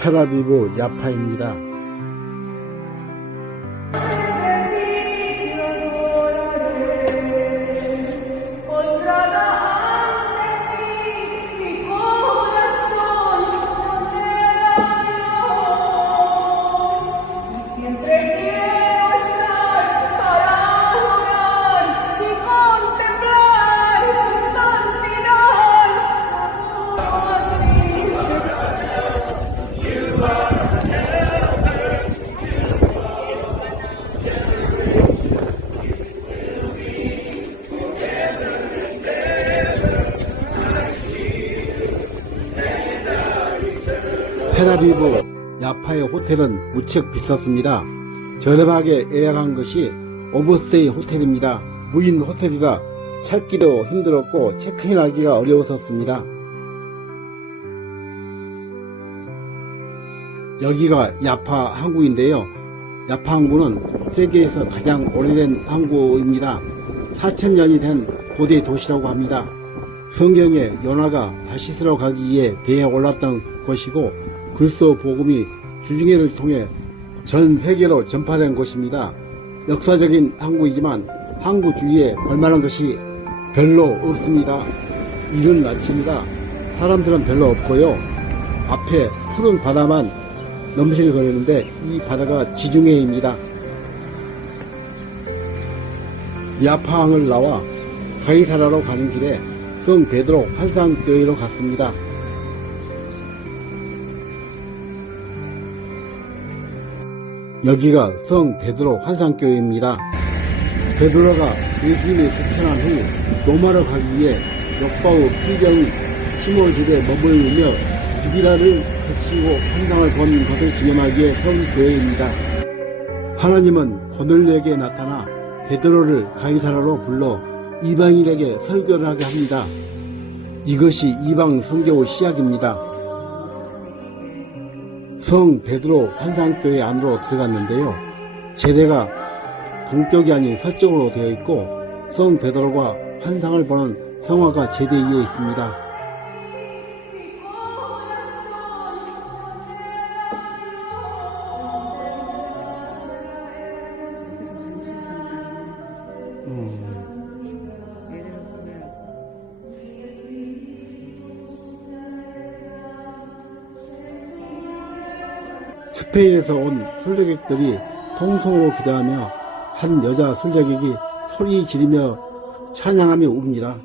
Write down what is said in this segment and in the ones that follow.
텔아비브 야파입니다. 텔아비브 야파의 호텔은 무척 비쌌습니다. 저렴하게 예약한 것이 오버스테이 호텔입니다. 무인 호텔이라 찾기도 힘들었고 체크인하기가 어려웠었습니다. 여기가 야파 항구인데요. 야파 항구는 세계에서 가장 오래된 항구입니다. 4000년이 된 고대 도시라고 합니다. 성경에 요나가 다시스로 가기 위해 배에 올랐던 곳이고 그리스도 복음이 주중회를 통해 전 세계로 전파된 곳입니다. 역사적인 항구이지만 항구 주위에 볼만한 것이 별로 없습니다. 이른 아침이라 사람들은 별로 없고요. 앞에 푸른 바다만 넘실거리는데 이 바다가 지중해입니다. 야파항을 나와 가이사라로 가는 길에 성 베드로 환상교회로 갔습니다. 여기가 성 베드로 환상교회입니다. 베드로가 예수님이 승천한 후 로마로 가기 위해 역바우 필경 시몬집에 머물며 비비다를 거치고 환상을 본 것을 기념하기 위해 세운 교회입니다. 하나님은 고넬료에게 나타나 베드로를 가이사라로 불러 이방인에게 설교를 하게 합니다. 이것이 이방 선교 시작입니다. 성 베드로 환상교회 안으로 들어갔는데요. 제대가 동쪽이 아닌 서쪽으로 되어 있고 성 베드로가 환상을 보는 성화가 제대 위에 있습니다. 스페인에서 온 순례객들이 통성으로 기도하며 한 여자 순례객이 소리 지르며 찬양하며 웁니다.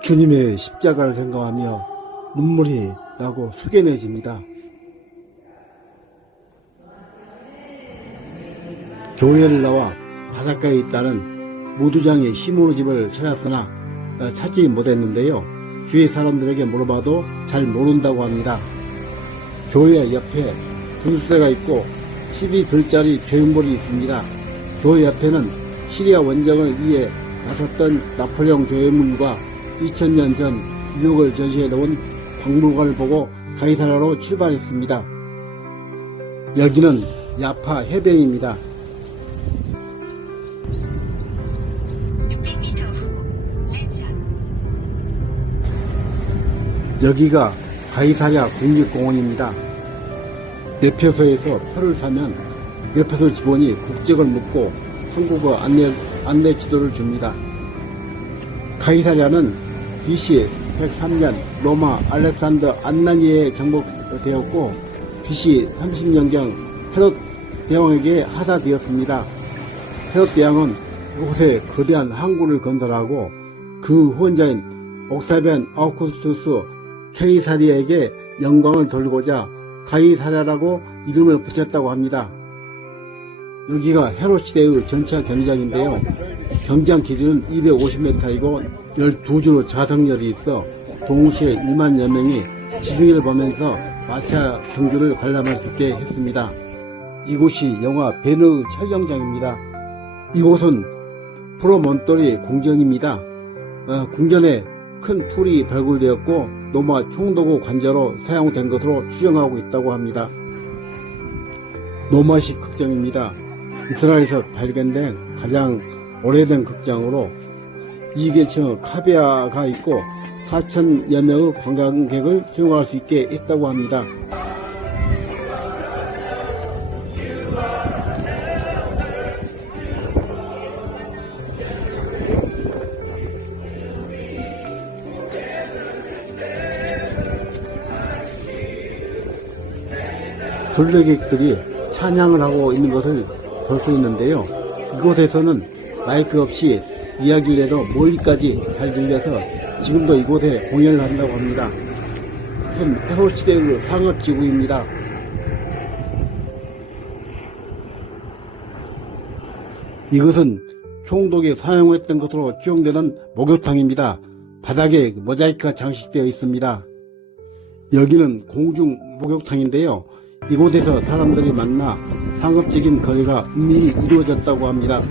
주님의 십자가를 생각하며 눈물이 나고 숙연해집니다. 교회를 나와 바닷가에 있다는 무두장의 시몬의 집을 찾았으나 찾지 못했는데요. 주위 사람들에게 물어봐도 잘 모른다고 합니다. 교회 옆에 분수대가 있고 12별짜리 교인물이 있습니다. 교회 옆에는 시리아 원정을 위해 나섰던 나폴레옹 교회문과 2000년 전 유적을 전시해 놓은 박물관을 보고 가이사라로 출발했습니다. 여기는 야파 해변입니다. 600m 후 우회전. 여기가 가이사랴 국립공원입니다. 매표소에서 표를 사면 매표소 직원이 국적을 묻고 한국어 안내 지도를 줍니다. 가이사랴는 BC 103년 로마 알렉산더 안나니에 정복되었고 BC 30년경 헤롯 대왕에게 하사되었습니다. 헤롯 대왕은 이곳에 거대한 항구를 건설하고 그 후원자인 옥타비안 아우구스투스 케이사리에게 영광을 돌리고자 가이사랴라고 이름을 붙였다고 합니다. 여기가 헤롯 시대의 전차 경기장인데요. 경기장 길이는 250m이고 12주로 자석열이 있어 동시에 1만여 명이 지중해를 보면서 마차 경주를 관람할 수 있게 했습니다. 이곳이 영화 베너의 촬영장입니다. 이곳은 프로몬토리 궁전입니다. 궁전에 큰 풀이 발굴되었고 로마 총독의 관저로 사용된 것으로 추정하고 있다고 합니다. 로마식 극장입니다. 이스라엘에서 발견된 가장 오래된 극장으로 2계층의 카베아가 있고 4,000여 명의 관광객을 수용할 수 있게 했다고 합니다. 순례객들이 찬양을 하고 있는 것을 볼 수 있는데요. 이곳에서는 마이크 없이 이야기를 해도 멀리까지 잘 들려서 지금도 이곳에 공연을 한다고 합니다. 무슨 헤롯 시대의 상업지구입니다. 이것은 총독이 사용했던 것으로 추정되는 목욕탕입니다. 바닥에 모자이크가 장식되어 있습니다. 여기는 공중 목욕탕인데요. 이곳에서 사람들이 만나 상업적인 거래가 은밀히 이루어졌다고 합니다.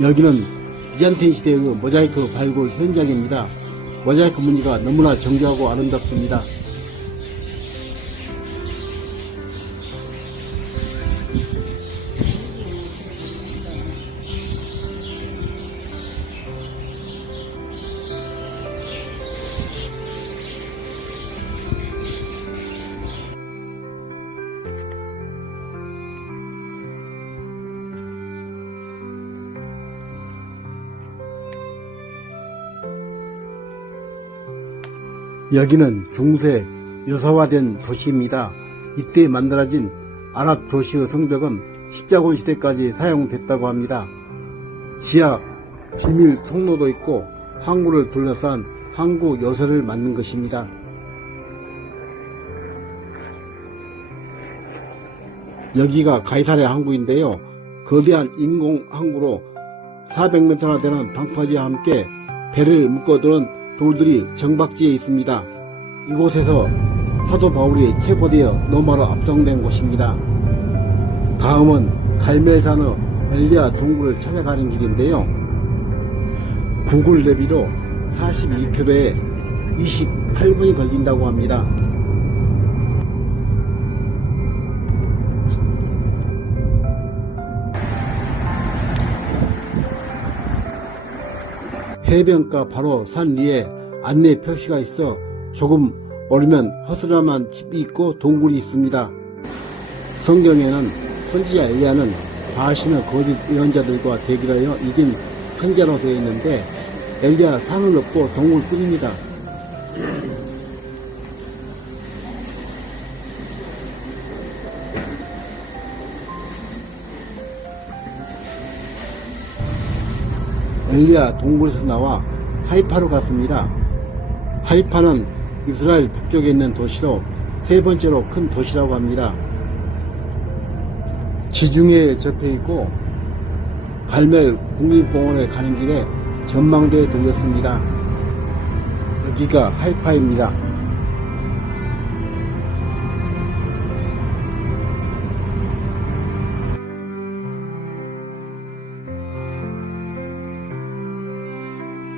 여기는 비잔틴 시대의 모자이크 발굴 현장입니다. 모자이크 무늬가 너무나 정교하고 아름답습니다. 여기는 중세 요사화된 도시입니다. 이때 만들어진 아랍 도시의 성벽은 십자군 시대까지 사용됐다고 합니다. 지하 비밀 통로도 있고 항구를 둘러싼 항구 요새를 만든 것입니다. 여기가 가이사랴 항구인데요. 거대한 인공 항구로 400m나 되는 방파제와 함께 배를 묶어두는 돌들이 정박지에 있습니다. 이곳에서 사도 바울이 체포되어 로마로 압송된 곳입니다. 다음은 갈멜산의 엘리야 동굴을 찾아가는 길인데요. 구글 내비로 42km에 28분이 걸린다고 합니다. 해변가 바로 산 위에 안내 표시가 있어 조금 오르면 허술함한 집이 있고 동굴이 있습니다. 성경에는 선지자 엘리야는 바알신의 거짓 예언자들과 대결하여 이긴 선자로 되어 있는데 엘리야 산은 없고 동굴뿐입니다. 엘리야 동굴에서 나와 하이파로 갔습니다. 하이파는 이스라엘 북쪽에 있는 도시로 세 번째로 큰 도시라고 합니다. 지중해에 접해 있고 갈멜 국립공원에 가는 길에 전망대에 들렸습니다. 여기가 하이파입니다.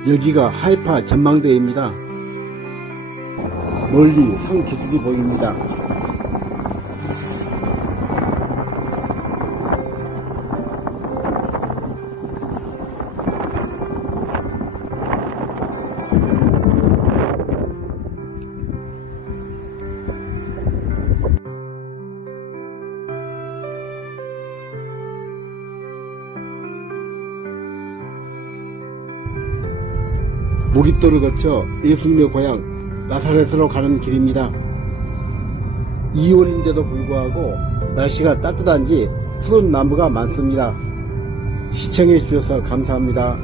여기가 하이파 전망대입니다. 멀리 산 기슭이 보입니다. 무깃도를 거쳐 예수님의 고향 나사렛으로 가는 길입니다. 2월인데도 불구하고 날씨가 따뜻한지 푸른 나무가 많습니다. 시청해 주셔서 감사합니다.